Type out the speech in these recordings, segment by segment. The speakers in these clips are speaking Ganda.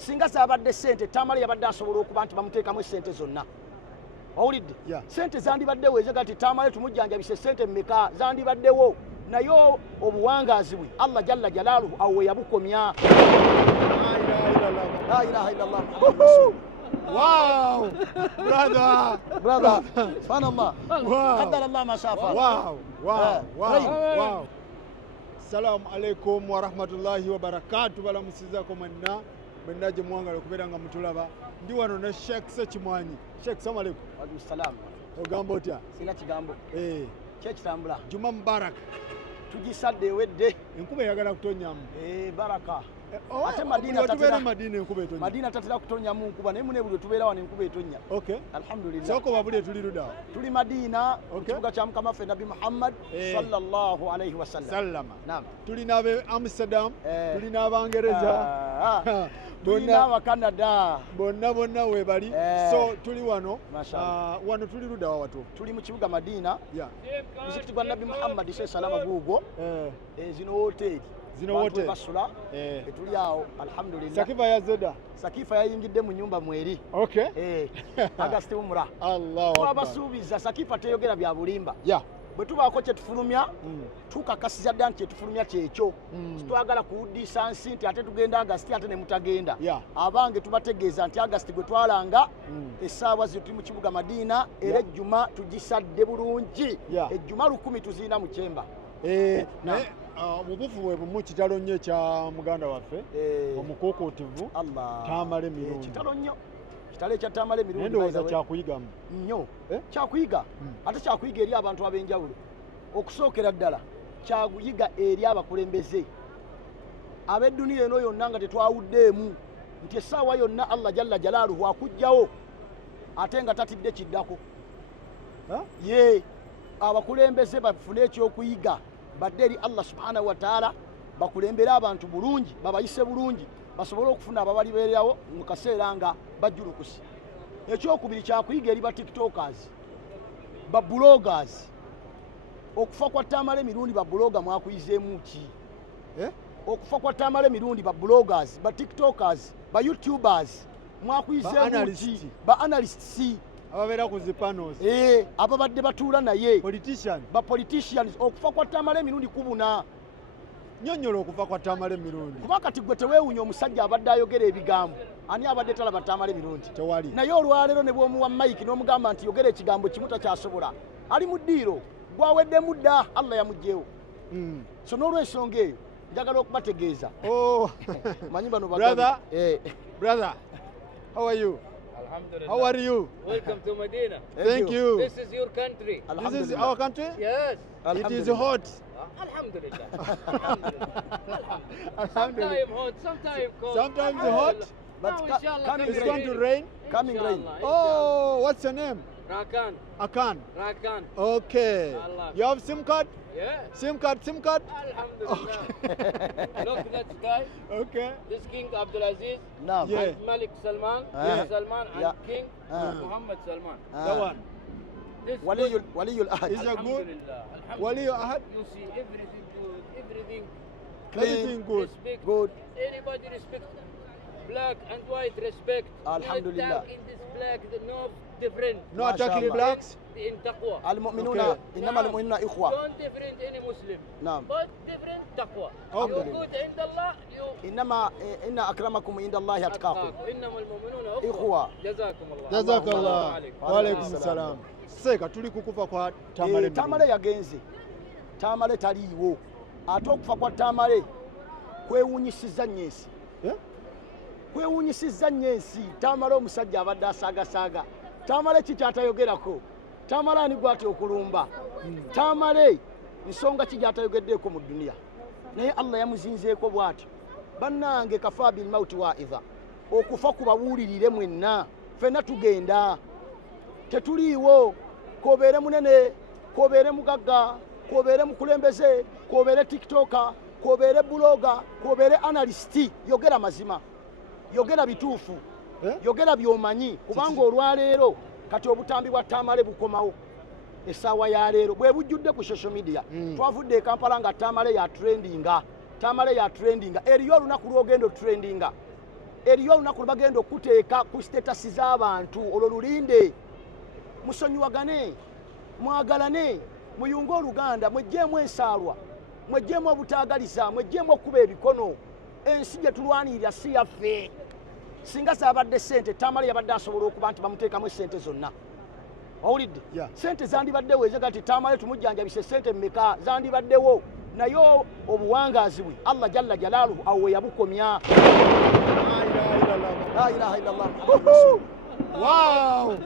singa zabadde ssente Tamale yabadde asobola okuba nti bamuteekamu ssente zonna owulidde ssente zandibaddewo ezaga ti Tamale tumujjanjabise ssente mmeka zandibaddewo naye obuwangaazi bwe Allah jalla jalaaluhu awo we yabukomya. La ilaha illallah. Wow, brother, subhanallah. Qaddara Allah ma sha Allah. Wow. Assalamu alaikum wa rahmatullahi wa barakatuh. Balamusizako mwenna gye mwangala okubeera nga mutulaba. Ndi wano ne Sheikh Ssekimwanyi. Sheikh, assalamu alaikum. Wa alaikum salam. Ogamba otya? Sina kigambo. Kyekitambula. Juma Mubarak. Tugisadde ewedde. Enkuba eyagala kutonyamu. Baraka. Ate Madina etonnya. Madina tatera kutonya mu nkuba naye mune buli tubeera wano enkuba etonya. Okay. Alhamdulillah. Soko babuli tuli luda. Tuli Madina, kibuga kya Mukama waffe Nabi Muhammad sallallahu alayhi wa sallam. Sallama. Naam. Tuli n'abe Amsterdam, tuli n'Abangereza. Tuli wa Canada. Bonna we bali. So tuli wano. Wano tuli luda wa watu. Tuli mu kibuga Madina. Muzikiti gwa Nabi Muhammad sallallahu gugo. Zino hoteli. Zino wote basula etuli awo alhamdulillah. Sakifa ya Zeda. Sakifa yayingidde mu nyumba mweri. Okay. Agasti umra. Allahu Akbar. Abasuubiza Sakifa teyogera bya bulimba. Bwe tubaako kye tufulumya tukakasiza dda nti kye tufulumya kyekyo. Twagala kuwuddisa nsi nti ate tugenda Agasti ate ne mutagenda. Abange tubategeeza nti Agasti gwe twalanga essaawa zino tuli mu kibuga Madina era ejjuma tugisadde bulungi. Ejjuma 10 tuziina mu kyemba. Mubufu bwe bumu kitalo nnyo ekya muganda waffe omukuukuutivu Tamale Mirundi. Kitalo nnyo. Kitalo ekya Tamale Mirundi. Ndowooza kyakuyigamu nnyo. Kyakuyiga ate kyakuyiga eri abantu ab'enjawulo. Okusookera ddala kyakuyiga eri abakulembeze ab'edduniya eno yonna nga tetwawuddeemu nti essaawa yonna Allah jalla jalaaluhu akugjawo ate nga tatidde kiddako. Abakulembeze bafune ekyokuyiga badde eri Allah subhanahu wa ta'ala bakulembera abantu bulungi babayise bulungi basobole okufuna ababalibeerawo mu kaseera nga bajjulukusi. Ekyokubiri kyakuyiga eri ba tiktokers ba bloggers. Okufa kwa Tamale Mirundi ba blogger mwakuyizeemu ki? Okufa kwa Tamale Mirundi ba bloggers ba tiktokers ba youtubers mwakuyizeemu ki? Ba analysts ababeera ku zi panels. Ababadde batuula naye ba politicians. Okufa kwa Tamale Mirundi kubuna. Nnyonnyola okufa kwa Tamale Mirundi. Kuba kati gwe teweewunya omusajja abadde ayogera ebigambo. Ani abadde talaba Tamale Mirundi? Tewali. Naye olwaleero ne bw'omuwa Mike n'omugamba nti yogera ekigambo kimu takyasobola. Ali mu ddiiro gwaweddemu dda Allah yamuggyewo. So n'olw'ensonga eyo njagala okubategeeza. Manyi bano brother, how are you? How are you? Welcome to Medina. Thank you. This is your country. This is our country? Yes. It is hot. Alhamdulillah. Alhamdulillah. Sometimes hot, sometimes cold. Sometimes hot. But It's going to rain? Coming rain. Oh, what's your name? Rakan. Akan. Rakan. Okay. You have SIM card? Yeah. SIM card. Alhamdulillah. Look that guy. Okay. This King Abdulaziz. No. Yeah. Malik Salman. Salman and King Muhammad Salman. The one. Waliyul Ahad. Is that good? Waliyul Ahad? You see everything good, everything Everything good. Respect. Good. Anybody respect. Black and white respect. Alhamdulillah. No attack in this black, no different. No attacking blacks? In taqwa. المؤمنون إنما المؤمنون إخوة. Don't different any Muslim. نعم. But different taqwa. Okay. You good عند الله. إنما إن أكرمكم عند الله أتقاكم. إنما المؤمنون إخوة. جزاكم الله. Jazakallah. Wa alaikum salam. Seka tuli kukufa kwa Tamale. Tamale yagenze. Tamale taliiwo. Ate okufa kwa Tamale kwewunyisiza nnyo ensi. Kwewunyisiza nnyo ensi. Tamale omusajja abadde asaagasaaga. Tamale ki kyatayogerako? Tamale ani gw'atya okulumba? Tamale nsonga ki gy'atayogeddeeko mu dduniya? Naye Allah yamuzinzeeko bw'atyo. Bannange kafa bil mauti waidha. Okufa kubawulirire mwenna. Ffenna tugenda. Tetuliiwo. Kobeere munene, kobeere mugagga, kobeere mukulembeze, kobeere tiktoka, kobeere buloga, kobeere analisti. Yogera mazima. Yogera bituufu. Yogera byomanyi. Kubanga olwaleero kati obutambi bwa Tamale bukomawo. Essaawa ya leero bwe bujjudde ku social media. Twavudde e Kampala nga Tamale ya trendinga. Tamale ya trendinga. Eriyo olunaku lw'ogenda trendinga. eriyo olunaku lubagenda okuteeka ku status z'abantu olwo lulinde musonyiwagane mwagalane muyunge oluganda mwejjeemu ensaalwa mwejjeemu obutaagaliza mwejjeemu okuba ebikono ensi gye tulwanirira si yaffe singa zabadde ssente Tamale yabadde asobola okuba nti bamuteekamu essente zonna owulidde ssente zandibaddewo ezega ti Tamale tumujjanjabise ssente mmeka zandibaddewo naye obuwangaazi bwe Allah jalla jalaaluhu awo we yabukomya la ilaha illallah Wow,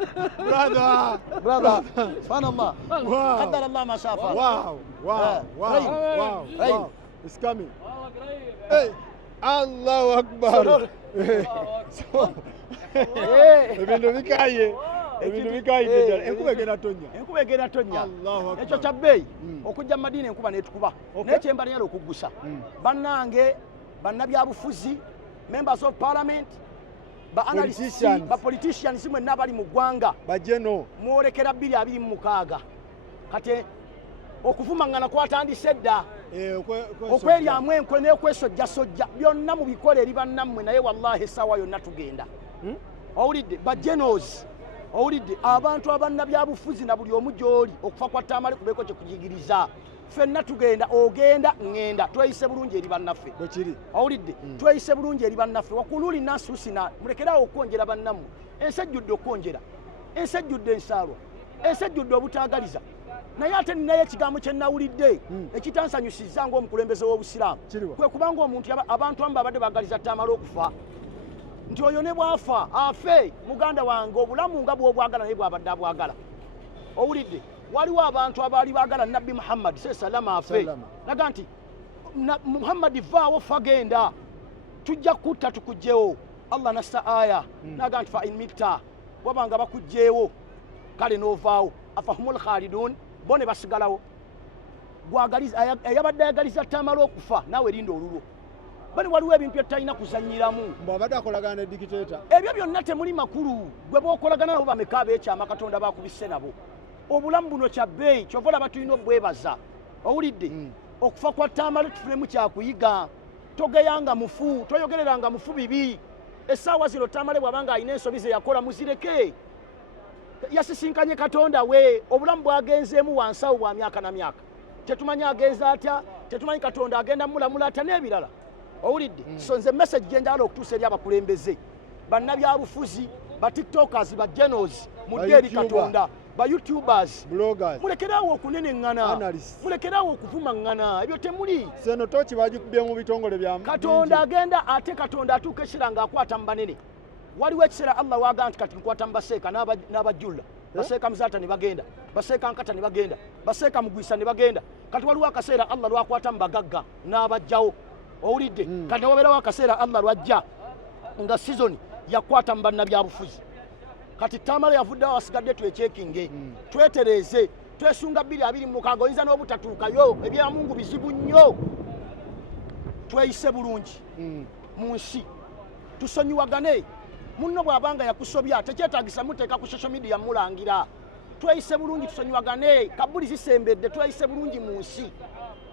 brother, subhanallah, qaddara Allah ma sha fa'al. Wow, it's coming. Hey, Allahu Akbar. Ebintu bikaye enkuba egenda tonnya ekyo kyabbeeyi okujja mu Madiina enkuba netukuba naye kyemba nyala okuggusa bannange bannabyabufuzi members of parliament ba politicians mwenna abali mu ggwanga bajeno mwolekera 226 kati okuvumaŋŋana kwatandise dda okweryamu enkwe n'okwesojjasojja byonna mu bikola eri bannammwe naye wallahi essaawa yonna tugenda owulidde bajenos owulidde abantu abannabyabufuzi na buli omu gy'oli okufa kwa Tamale kubeeko kye kujigiriza ffenna tugenda ogenda ŋŋenda tweyise bulungi eri bannaffe owulidde tweyise bulungi eri bannaffe wakululi nansusina mulekerawo okwonjera bannammwe ensi ejjudde okwonjera ensi ejjudde ensaalwa ensi ejjudde obutaagaliza naye ate ninayo ekigambo kye nnawulidde ekitansanyusizza ng'omukulembeze w'obusiraamu kwe kubanga omuntu abantu amu babadde baagaliza Tamale okufa nti oyo ne bwafa afe muganda wange obulamu nga bw'obwagala naye bw'abadde abwagala owulidde waliwo abantu abaali baagala Nabbi Muhammad salama afe naga nti Muhammad vaawo fagenda tujja kutta tukugjewo Allah nassa aya naga nti fa in mitta wabanga bakugjeewo kale n'ovaawo afahumul khalidun bo ne basigalawo eyabadde ayagaliza Tamale okufa naawe erinda olulwo bali waliwo ebintu etalina kuzanyiramu mbwabadde akolagana ne dikiteeta ebyo byonna temuli makulu gwe bwokolagana nabo bameka abeekyama Katonda bakubisse nabo obulamu buno kyabbeeyi kyova olaba tulina obwebaza owulidde okufa kwa Tamale tufulemu kyakuyiga togeyanga mufu toyogereranga mufu bibi essaawa zino Tamale bw'abanga alina ensobi ze yakola muzireke yasisinkanye Katonda we obulamu bwagenzeemu wansawo bwa myaka na myaka tetumanyi agenza atya tetumanyi Katonda agenda mulamula atya n'ebirala owulidde so nze message gye njagala okutuusa eri abakulembeze bannabyabufuzi ba tiktokers ba genos mudde eri Katonda ba youtubers mulekerawo okuneneŋŋana mulekerawo okuvumaŋŋana ebyo temuli seno toki bagikubye mu bitongole bya Katonda agenda ate Katonda atuuka ekiseera ng'akwata mu banene waliwo ekiseera Allah waaga nti kati nkwata mu baseeka n'abajjulla baseeka Muzata ne bagenda baseeka Nkata ne bagenda baseeka Mugwisa ne bagenda kati waliwo akaseera Allah lwakwata mu bagagga n'abajjawo owulidde kati wabeerawo akaseera Allah lwajja nga season yakwata mu bannabyabufuzi kati Tamale yavuddewo wasigadde twekyekinge twetereeze twesunga 226 oyinza n'obutatuukayo ebya Mungu bizibu nnyo tweyise bulungi mu nsi tusonyiwagane munno bw'abanga yakusobya tekyetaagisa muteeka ku social media mulangira tweyise bulungi tusonyiwagane kabuli zisembedde tweyise bulungi mu nsi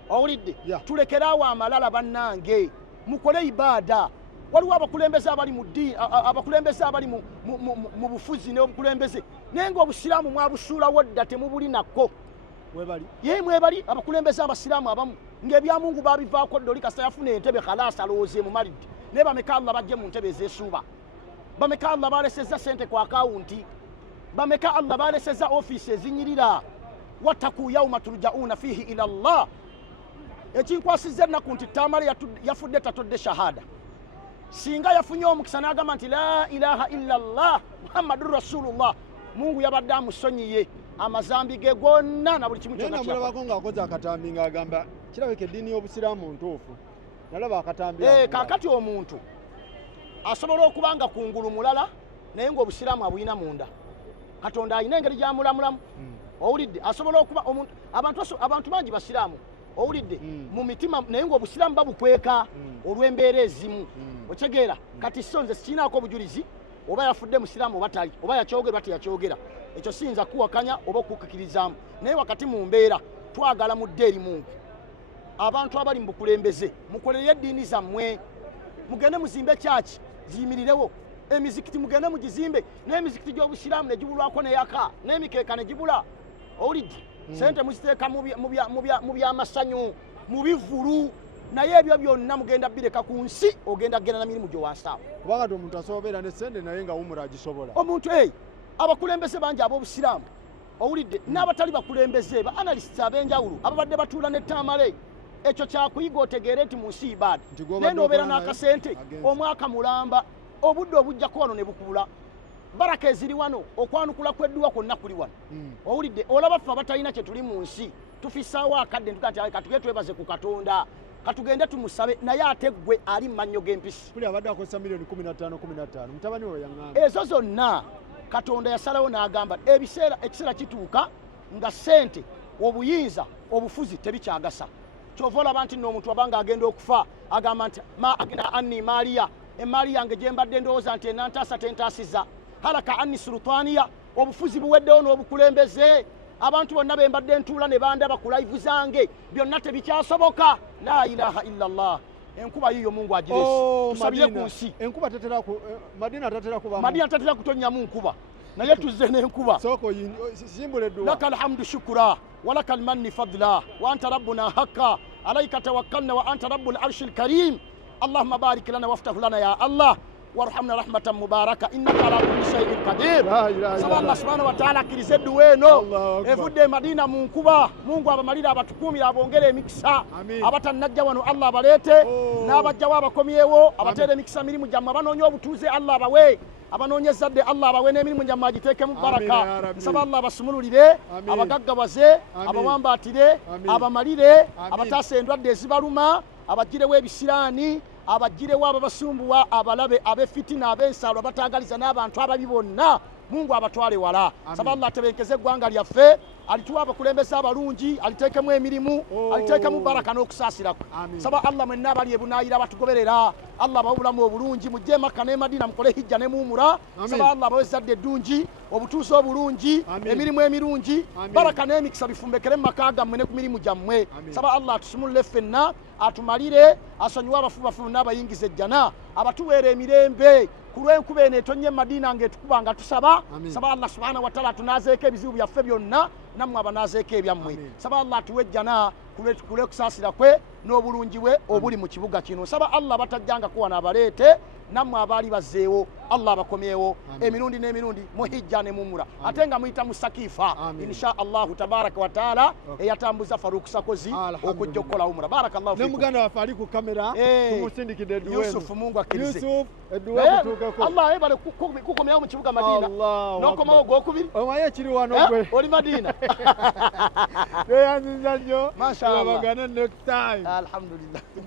owulidde tulekeraawo amalala bannange mukole ibaada waliwo abakulembeze abali mu ddiini abakulembeze abali mu bufuzi n'obukulembeze naye ng'obusiraamu mwabusuulawo dda temubuli nakko ye mwebali abakulembeze abasiraamu abamu ng'ebya Mungu babivaako dda oli kasa yafuna entebe khalaasi alowooze mu malidde naye bameka Allah bajje mu ntebe ezeesuuba bameka Allah balesezza ssente ku akawunti bameka Allah balesezza ofiisi ezinyirira wattaku yawma turja'uuna fiihi ila Allah ekinkwasizza ennaku nti Tamale yafudde tatodde shahada singa yafunye omukisa n'agamba nti la ilaha illa Allah Muhammadur Rasulullah Mungu yabadde amusonyiye amazambi ge gonna na buli kimu kyonna mulabako ng'akoze akatambi ng'agamba kirabika eddiini y'obusiraamu ntuufu nalaba akatambi kaakati omuntu asobola okuba nga kungulu mulala naye ng'obusiraamu abulina munda Katonda alina engeri gy'amulamulamu owulidde asobola okuba omuntu abantu bangi basiraamu owulidde mu mitima naye ng'obusiraamu babukweka olw'embeera ezimu otegeera kati so nze sikinaako obujulizi oba yafudde musiraamu oba tali oba yakyogera oba teyakyogera ekyo siyinza kuwakanya oba okukkiririzaamu naye wakati mu mbeera twagala mudde eri Mungu abantu abali mu bukulembeze mukolere eddiini zammwe mugende muzimbe kyaki ziyimirirewo emizikiti mugende mugizimbe n'emizikiti gy'obusiraamu ne gibulwako neyaka n'emikeeka ne gibula owulidde sente muziteeka mu byamasanyu mu bivulu naye ebyo byonna mugenda bireka ku nsi ogenda kgenda na mirimu gyowasaawo kubanga ti omuntu asobola obeera ne sente naye nga wumula agisobola omuntu abakulembeze bangi ab'obusiraamu owulidde n'abatali bakulembeze ba analysts ab'enjawulo ababadde batuula ne tamale ekyo kyakuyiga otegeere nti mu nsi ibaada naye n'obeera n'akasente omwaka mulamba obudde obujjako wano ne bukubula baraka eziri wano okwanukula kw'edduwa kwonna kuli wano owulidde olaba ffe abatalina kye tuli mu nsi tufisaawo akadde ntuga nti katugende twebaze ku katonda katugende tumusabe naye ate ggwe ali mu mannyo g'empisi kuli abadde akozesa miliyoni 15 mutabani we yaŋŋamba ezo zonna katonda yasalawo n'agamba ekiseera kituuka nga sente obuyinza obufuzi tebikyagasa kyova olaba nti n'omuntu wabanga agenda okufa agamba nti agenda anni maaliya emaali yange gye mbadde ndowooza nti enantaasa tentaasiza halaka anni sulutaniya obufuzi buweddewo n'obukulembeze abantu bonna be mbadde ntuula ne bandaba ku live zange byonna tebikyasoboka la ilaha illallah enkuba yiyo mungu agirese tusabire ku nsi enkuba madina tatera kutonyamu nkuba naye tuzze n'enkuba soko simbula edduwa laka alhamdu shukura walaka almanni fadla wa anta rabbuna hakka alayka tawakkalna wa anta rabbul arshil karim اللهم بارك لنا وافتح لنا يا الله وارحمنا رحمة مباركة إنك على كل شيء قدير سبحان الله سبحانه وتعالى كريزد وينو efudde Madina mu nkuba Mungu abamalira abatukumira abongere emikisa abatanajja wano Allah abalete n'abajjawo abakomyewo abatere emikisa mirimu gyamwe abanoonya obutuuze Allah abawe abanoonya ezzadde Allah abawe n'emirimu gyamwe agiteekemu baraka nsaba Allah abasumululire abagaggawaze abawambaatire abamalire abataasa endwadde ezibaluma abagirewo ebisiraani abagirewo ababasumbuwa abalabe ab'efitina ab'ensalo abataagaliza n'abantu ababi bonna Mungu abatwale wala saba Allah atebenkeze eggwanga lyaffe alituwa abakulembeze abalungi aliteekemu emirimu aliteekemu baraka n'okusaasirako saba Allah mwenna abali ebunaayira batugoberera Allah abawe obulamu obulungi mujje Makka ne Madina mukole hijja ne muumura saba Allah abawe ezzadde eddungi obutuuze obulungi emirimu emirungi baraka n'emikisa bifumbekere mu maka gammwe ne ku mirimu gyammwe saba Allah atusumulule ffenna atumalire asonyiwe abafubafu n'abayingiza ejjana abatuweera emirembe kulwenkuba eno etonye Madina ng'etukuba nga tusaba saba Allah subhanahu wa ta'ala atunazeeko ebizibu byaffe byonna nammwe abanazeeko ebyammwe saba Allah atuwe ejjana kule kusaasira kwe n'obulungi bwe obuli mu kibuga kino saba Allah batajjanga kuwana abaleete nammwe abaali bazzeewo Allah abakomyewo emirundi n'emirundi muhijja ne mumura ate nga muyita mu sakifa insha Allahu tabaraka wa taala eyatambuza Faruku Sakozi okujja okukola umura barakallahu fikum ne muganda waffe ali ku kamera tumusindikidde edduwa Yusuf Mungu akkirize Yusuf edduwa kutuukako Allah ebale kukomyawo mu kibuga Madina n'okomawo gwokubiri omaye ekiri wano gwe oli Madina tweyanziza nnyo Masha Allah tulabagane next time alhamdulillah